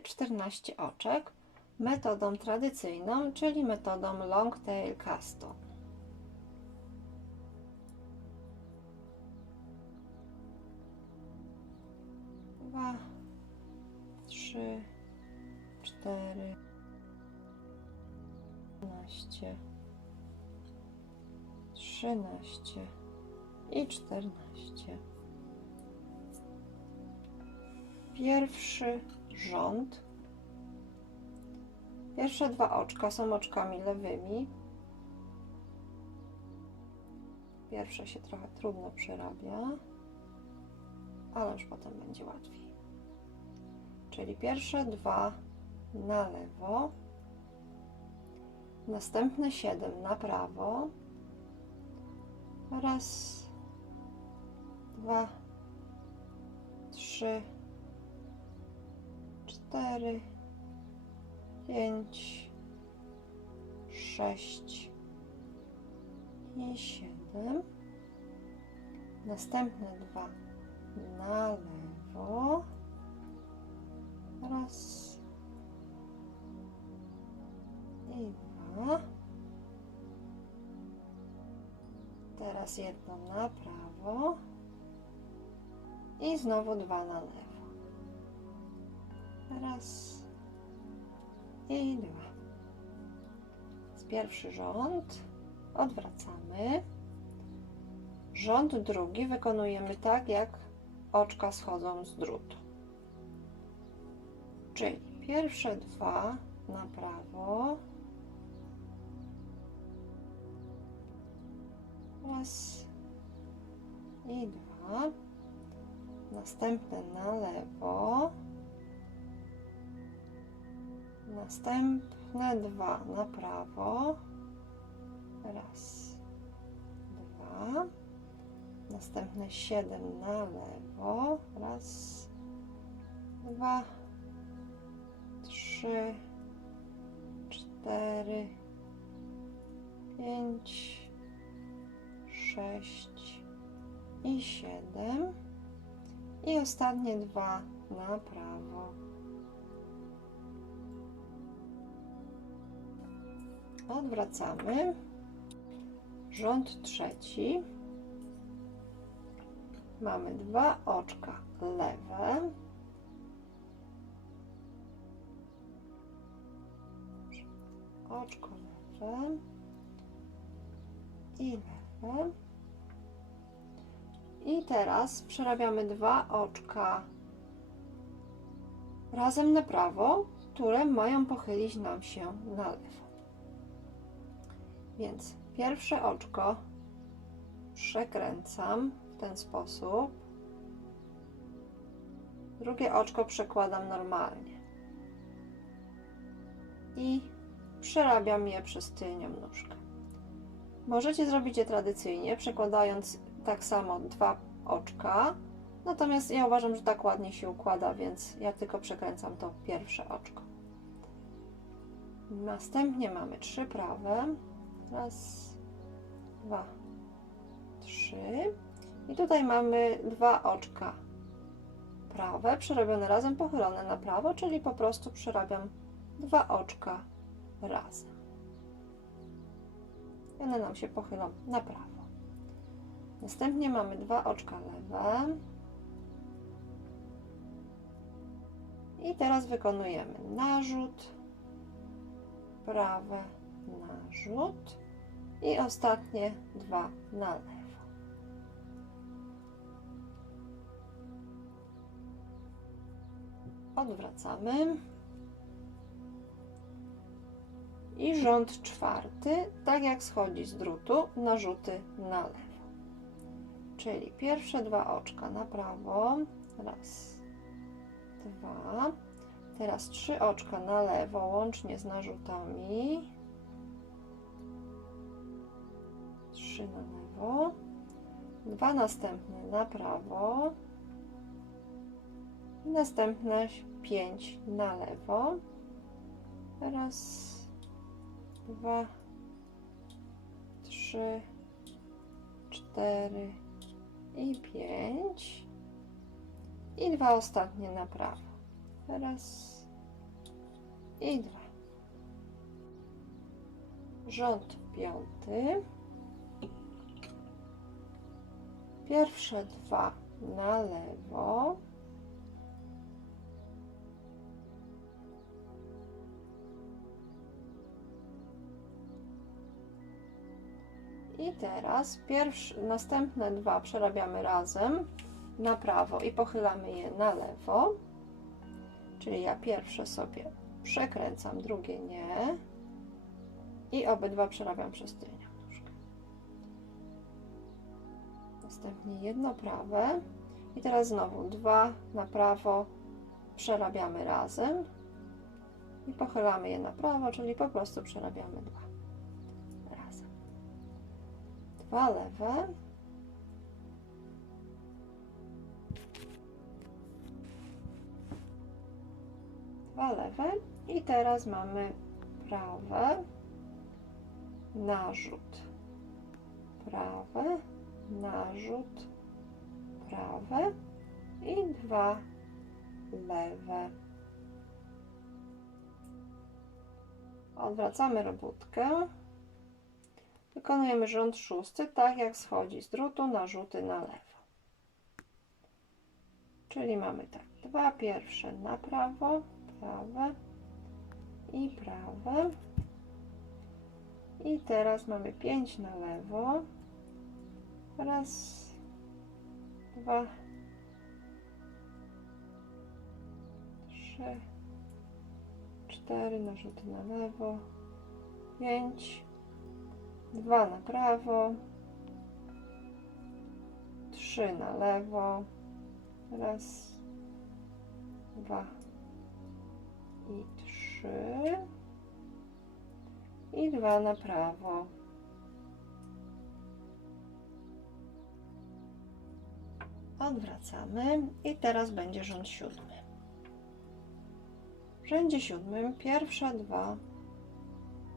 mamy 14 oczek metodą tradycyjną, czyli metodą long tail castu. Dwa, trzy, cztery, dwanaście, trzynaście i czternaście. Pierwszy rząd. Pierwsze dwa oczka są oczkami lewymi. Pierwsze się trochę trudno przerabia, ale już potem będzie łatwiej. Czyli pierwsze dwa na lewo, następne siedem na prawo. Raz, dwa, trzy, cztery, pięć, sześć i siedem. Następne dwa na lewo. Raz i dwa. Teraz jedno na prawo i znowu dwa na lewo. Raz i dwa. Z pierwszy rząd odwracamy. Rząd drugi wykonujemy tak, jak oczka schodzą z drutu. Czyli pierwsze dwa na prawo. Raz i dwa. Następne na lewo. Następne dwa na prawo. Raz, dwa. Następne siedem na lewo. Raz, dwa, trzy, cztery, pięć, sześć i siedem. I ostatnie dwa na prawo. Odwracamy. Rząd trzeci. Mamy dwa oczka lewe. Oczko lewe i lewe. I teraz przerabiamy dwa oczka razem na prawo, które mają pochylić nam się na lewo. Więc pierwsze oczko przekręcam w ten sposób. Drugie oczko przekładam normalnie. I przerabiam je przez tylnią nóżkę. Możecie zrobić je tradycyjnie, przekładając tak samo dwa oczka. Natomiast ja uważam, że tak ładnie się układa, więc ja tylko przekręcam to pierwsze oczko. Następnie mamy trzy prawe. Raz, dwa, trzy. I tutaj mamy dwa oczka prawe, przerobione razem, pochylone na prawo, czyli po prostu przerabiam dwa oczka razem. I one nam się pochylą na prawo. Następnie mamy dwa oczka lewe. I teraz wykonujemy narzut, prawe, narzut i ostatnie dwa na lewo. Odwracamy. I rząd czwarty, tak jak schodzi z drutu, narzuty na lewo. Czyli pierwsze dwa oczka na prawo. Raz, dwa. Teraz trzy oczka na lewo, łącznie z narzutami. Na lewo. Dwa następne na prawo. I następne pięć na lewo. Raz, dwa, trzy, cztery i pięć. I dwa ostatnie na prawo. Raz, i dwa. Rząd piąty. Pierwsze dwa na lewo. I teraz pierwsze, następne dwa przerabiamy razem na prawo i pochylamy je na lewo. Czyli ja pierwsze sobie przekręcam, drugie nie. I obydwa przerabiam przez tylnią Następnie jedno prawe. I teraz znowu dwa na prawo przerabiamy razem. I pochylamy je na prawo, czyli po prostu przerabiamy dwa razem. Dwa lewe. Dwa lewe. I teraz mamy prawe narzut, prawe, narzut, prawe i dwa lewe. Odwracamy robótkę. Wykonujemy rząd szósty, tak jak schodzi z drutu, narzuty na lewo. Czyli mamy tak, dwa pierwsze na prawo, prawe i prawe. I teraz mamy 5 na lewo. Raz, dwa, trzy, cztery, narzuty na lewo, pięć, dwa na prawo, trzy na lewo, raz, dwa i trzy i dwa na prawo. Odwracamy i teraz będzie rząd siódmy. W rzędzie siódmym pierwsze dwa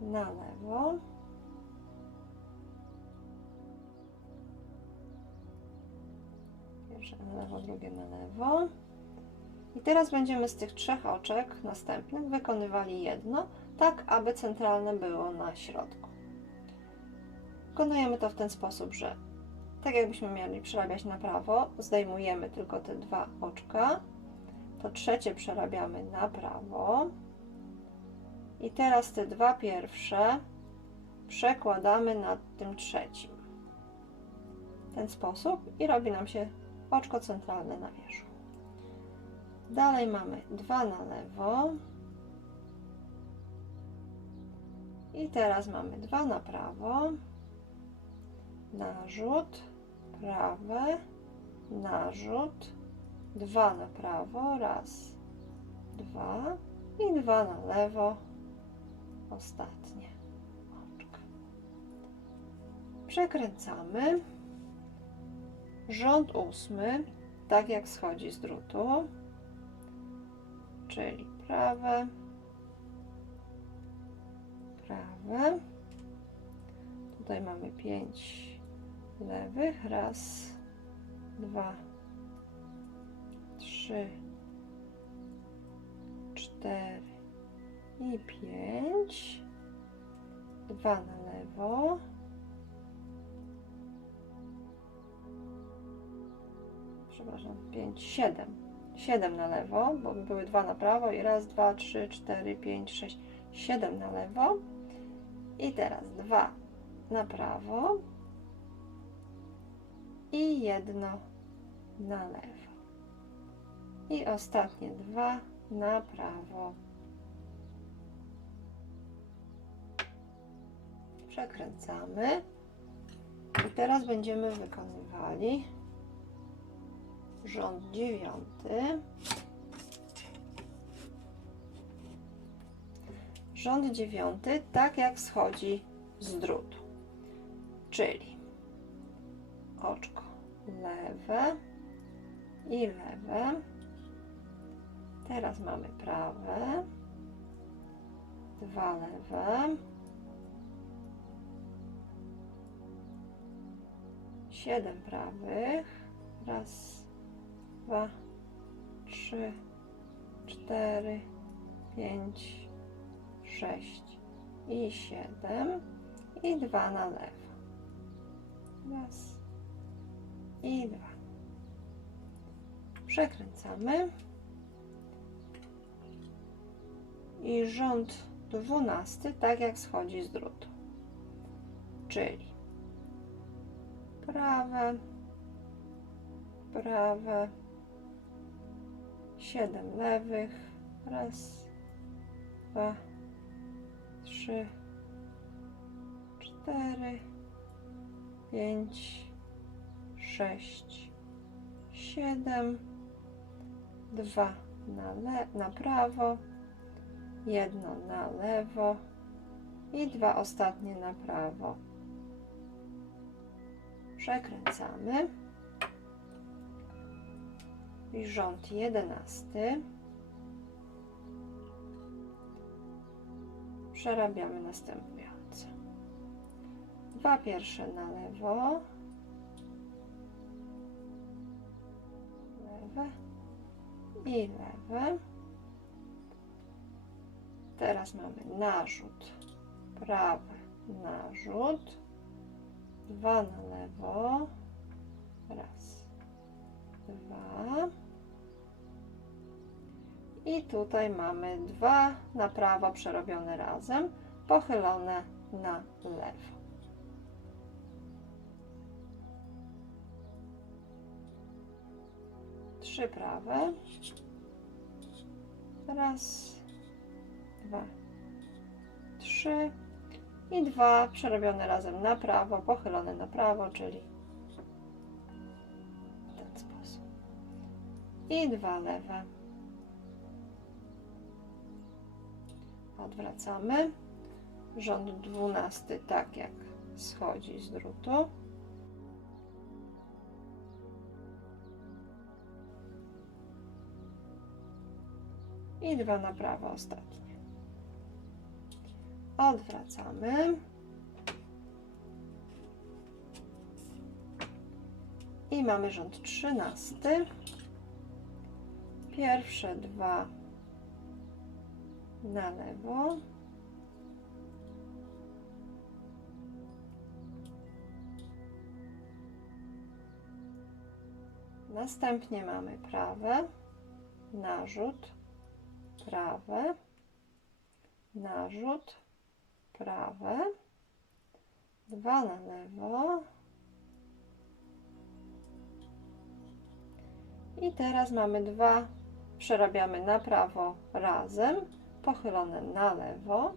na lewo. Pierwsze na lewo, drugie na lewo. I teraz będziemy z tych trzech oczek następnych wykonywali jedno, tak aby centralne było na środku. Wykonujemy to w ten sposób, że tak jakbyśmy mieli przerabiać na prawo, zdejmujemy tylko te dwa oczka, to trzecie przerabiamy na prawo i teraz te dwa pierwsze przekładamy nad tym trzecim. W ten sposób i robi nam się oczko centralne na wierzchu. Dalej mamy dwa na lewo. I teraz mamy dwa na prawo. Narzut, prawe, narzut, dwa na prawo, raz, dwa i dwa na lewo, ostatnie oczko. Przekręcamy. Rząd ósmy, tak jak schodzi z drutu czyli prawe, prawe. Tutaj mamy pięć lewych. Raz, dwa, trzy, cztery i pięć. Dwa na lewo. Przepraszam, pięć, siedem 7 na lewo, bo były dwa na prawo i raz, dwa, trzy, cztery, pięć, sześć, siedem na lewo. I teraz dwa na prawo i jedno na lewo. I ostatnie dwa na prawo. Przekręcamy. I teraz będziemy wykonywali rząd dziewiąty. Rząd dziewiąty, tak jak schodzi z drutu. Czyli oczko lewe i lewe. Teraz mamy prawe, dwa lewe, siedem prawych, raz, dwa, trzy, cztery, pięć, 6 i 7 i 2 na lewo. Raz i dwa. Przekręcamy. I rząd dwunasty, tak jak schodzi z drutu. Czyli prawe, prawe, siedem lewych, raz, dwa, trzy, cztery, pięć, sześć, siedem, dwa na, na prawo, jedno na lewo i dwa ostatnie na prawo. Przekręcamy. I rząd jedenasty. Przerabiamy następująco. Dwa pierwsze na lewo. Lewe i lewe. Teraz mamy narzut, prawy narzut, dwa na lewo, raz, dwa. I tutaj mamy dwa na prawo przerobione razem, pochylone na lewo. Trzy prawe. Raz, dwa, trzy i dwa przerobione razem na prawo, pochylone na prawo, czyli w ten sposób. I dwa lewe. Odwracamy. Rząd dwunasty, tak jak schodzi z drutu. I dwa na prawo ostatnie. Odwracamy. I mamy rząd trzynasty. Pierwsze dwa na lewo. Następnie mamy prawe, narzut, prawe, narzut, prawe, dwa na lewo. I teraz mamy dwa, przerabiamy na prawo razem, pochylone na lewo.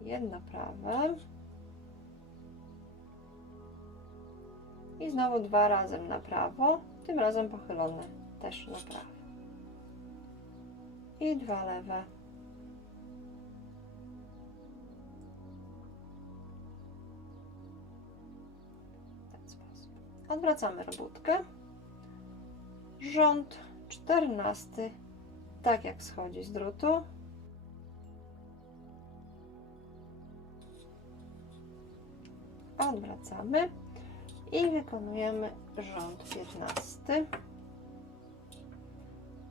Jedno prawe. I znowu dwa razem na prawo, tym razem pochylone też na prawo. I dwa lewe. W ten sposób. Odwracamy robótkę. Rząd czternasty, tak jak schodzi z drutu. Odwracamy i wykonujemy rząd 15.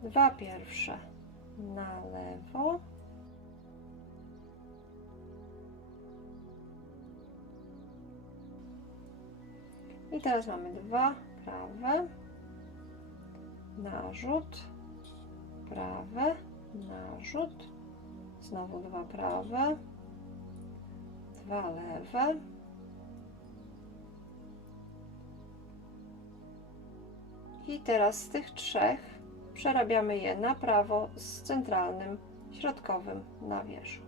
Dwa pierwsze na lewo. I teraz mamy dwa prawe, narzut, prawe, narzut, znowu dwa prawe, dwa lewe. I teraz z tych trzech przerabiamy je na prawo z centralnym, środkowym na wierzchu.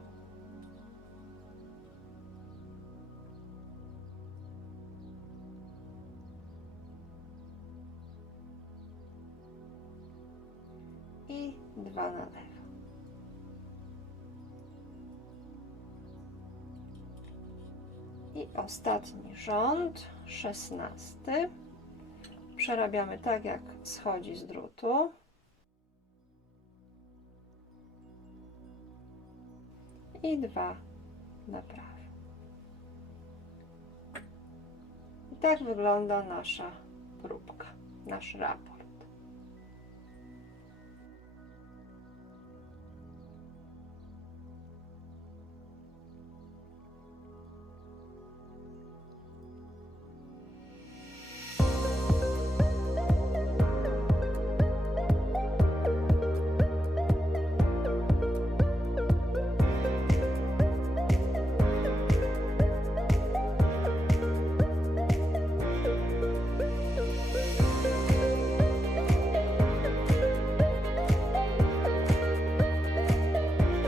I dwa na lewo. I ostatni rząd, szesnasty przerabiamy tak, jak schodzi z drutu. I dwa na prawo. I tak wygląda nasza próbka, nasz raport.